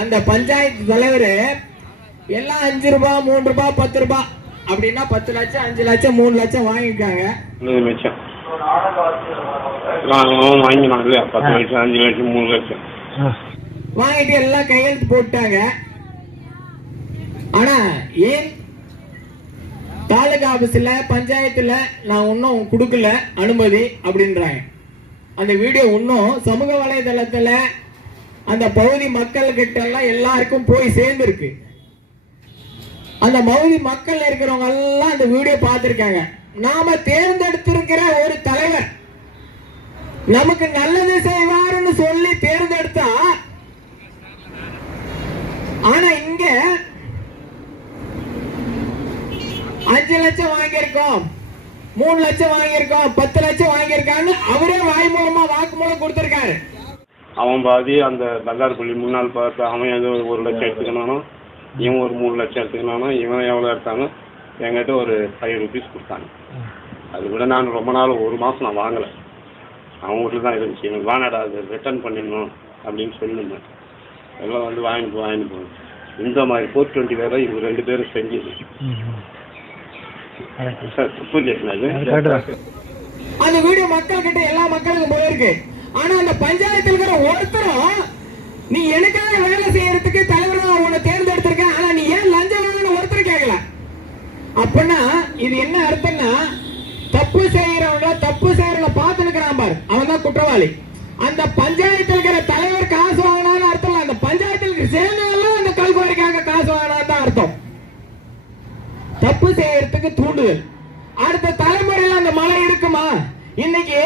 அந்த பஞ்சாயத்து தலைவர் எல்லாம் 5 ரூபாய் 3 ரூபாய் 10 ரூபாய் அப்படின்னா 10 லட்சம் 5 லட்சம் 3 லட்சம் வாங்கிருக்காங்க. வாங்கிட்டு எல்லாம் கையெழுத்து போட்டாங்க. ஆனா ஏன் தாலுகா ஆபீஸ்ல பஞ்சாயத்துல நான் இன்னும் கொடுக்கல அனுமதி அப்படின்றாங்க. அந்த வீடியோ இன்னும் சமூக வலைதளத்துல அந்த பகுதி மக்கள் கிட்ட எல்லாம் எல்லாருக்கும் போய் சேர்ந்துருக்கு. அந்த பகுதி மக்கள் இருக்கிறவங்க எல்லாம் அந்த வீடியோ பார்த்திருக்காங்க. நாம தேர்ந்தெடுத்திருக்கிற ஒரு தலைவர் நமக்கு நல்லது செய்வார்னு சொல்லி தேர்ந்தெடுத்தா, ஆனா இங்க 5 லட்சம் வாங்கியிருக்கோம் 3 லட்சம் வாங்கியிருக்கோம் 10 லட்சம் வாங்கியிருக்கான்னு அவரே வாய் மூலமா வாக்குமூலம் கொடுத்திருக்காரு. அவன் பாதி அந்த பல்லார்பள்ளி முன்னாள் பார்த்து அவன் ஏதோ 1 லட்சம் எடுத்துக்கணும், இவன் ஒரு 3 லட்சம் எடுத்துக்கணும், இவன் எவ்வளோ எடுத்தாங்க என்கிட்ட ஒரு 5 ருபீஸ் கொடுத்தாங்க. அது கூட நான் ரொம்ப நாள் 1 மாதம் நான் வாங்கலை. அவங்க வீட்டில் தான் இருந்துச்சு. எனக்கு வேணாடா அது ரிட்டர்ன் பண்ணிடணும் அப்படின்னு சொல்லியிருந்தேன். எல்லாம் வந்து வாங்கிட்டு போகணும். இந்த மாதிரி 420 வேலை இவங்க 2 பேரும் செஞ்சது. அந்த வீடியோ மக்கள் கிட்ட எல்லா மக்களுக்கும் போயிருக்கு. ஆனா அந்த பஞ்சாயத்துல இருக்கிற ஒருத்தரும் நீ எனக்காக வேலை செய்யறதுக்கு தலைவரா உன்னை தேர்ந்தெடுத்திருக்க, ஆனா நீ ஏன் லஞ்சம் வாங்கன்னு ஒருத்தர் கேட்கல. அப்படின்னா இது என்ன அர்த்தம்னா, தப்பு செய்யறவங்க தப்பு செய்யறவங்க பார்த்து நிற்கிறான் பாரு, அவன் தான் குற்றவாளி. அந்த பஞ்சாயத்துல இருக்கிற தலைவர் காசு வாங்கினான்னு அர்த்தம் இல்ல, அந்த பஞ்சாயத்துல சேர்ந்தவங்களும் அந்த கல்குவாரிக்காக காசு வாங்கினான்னு தான் அர்த்தம். தப்பு செய்யறதுக்கு தூண்டுதல். அடுத்த தலைமுறையில் அந்த மழை இருக்குமா? இன்னைக்கு